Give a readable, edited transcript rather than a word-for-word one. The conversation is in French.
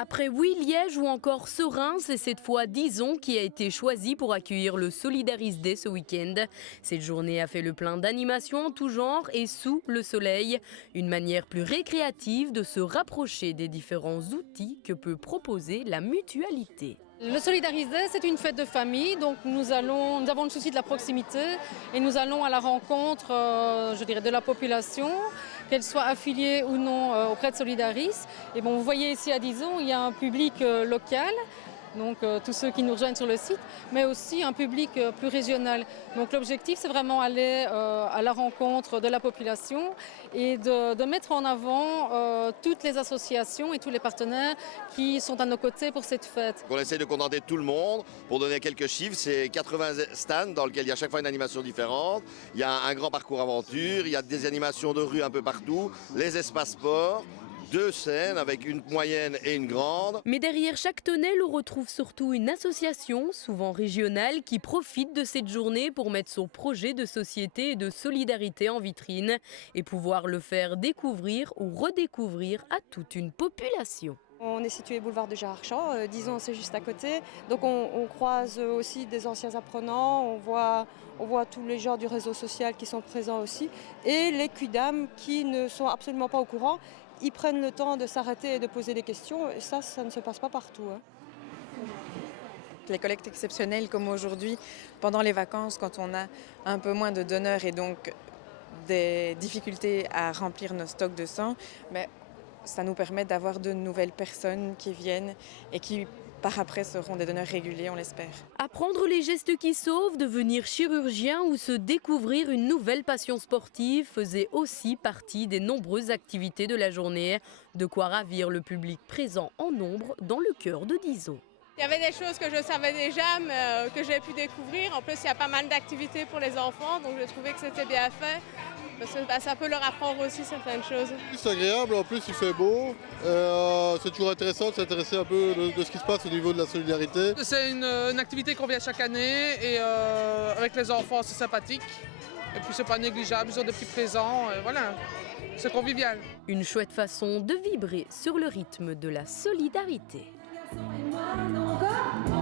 Après Liège ou encore Serein, c'est cette fois Dizon qui a été choisi pour accueillir le Solidaris Day ce week-end. Cette journée a fait le plein d'animations en tout genre et sous le soleil. Une manière plus récréative de se rapprocher des différents outils que peut proposer la mutualité. Le Solidaris Day, c'est une fête de famille, donc nous avons le souci de la proximité et nous allons à la rencontre de la population, qu'elle soit affiliée ou non auprès de Solidaris. Et bon, vous voyez ici à Dizon, il y a un public local, donc tous ceux qui nous rejoignent sur le site, mais aussi un public plus régional. Donc l'objectif, c'est vraiment aller à la rencontre de la population et de mettre en avant toutes les associations et tous les partenaires qui sont à nos côtés pour cette fête. On essaie de contenter tout le monde. Pour donner quelques chiffres, c'est 80 stands dans lesquels il y a chaque fois une animation différente. Il y a un grand parcours aventure, il y a des animations de rue un peu partout, les espaces sports. 2 scènes avec une moyenne et une grande. Mais derrière chaque tonnelle, on retrouve surtout une association, souvent régionale, qui profite de cette journée pour mettre son projet de société et de solidarité en vitrine et pouvoir le faire découvrir ou redécouvrir à toute une population. On est situé boulevard de Gérardchamps, Dizon c'est juste à côté, donc on croise aussi des anciens apprenants, on voit tous les gens du réseau social qui sont présents aussi et les quidam qui ne sont absolument pas au courant. Ils prennent le temps de s'arrêter et de poser des questions et ça ne se passe pas partout. Les collectes exceptionnelles comme aujourd'hui, pendant les vacances, quand on a un peu moins de donneurs et donc des difficultés à remplir nos stocks de sang, mais ça nous permet d'avoir de nouvelles personnes qui viennent et qui par après seront des donneurs réguliers, on l'espère. Apprendre les gestes qui sauvent, devenir chirurgien ou se découvrir une nouvelle passion sportive faisait aussi partie des nombreuses activités de la journée. De quoi ravir le public présent en nombre dans le cœur de Dizon. Il y avait des choses que je savais déjà, mais que j'ai pu découvrir. En plus, il y a pas mal d'activités pour les enfants, donc j'ai trouvé que c'était bien fait. Parce que ça peut leur apprendre aussi certaines choses. C'est agréable, en plus il fait beau. C'est toujours intéressant de s'intéresser un peu de ce qui se passe au niveau de la solidarité. C'est une activité qu'on vient chaque année et avec les enfants c'est sympathique. Et puis c'est pas négligeable, ils ont des petits présents, voilà, c'est convivial. Une chouette façon de vibrer sur le rythme de la solidarité. Encore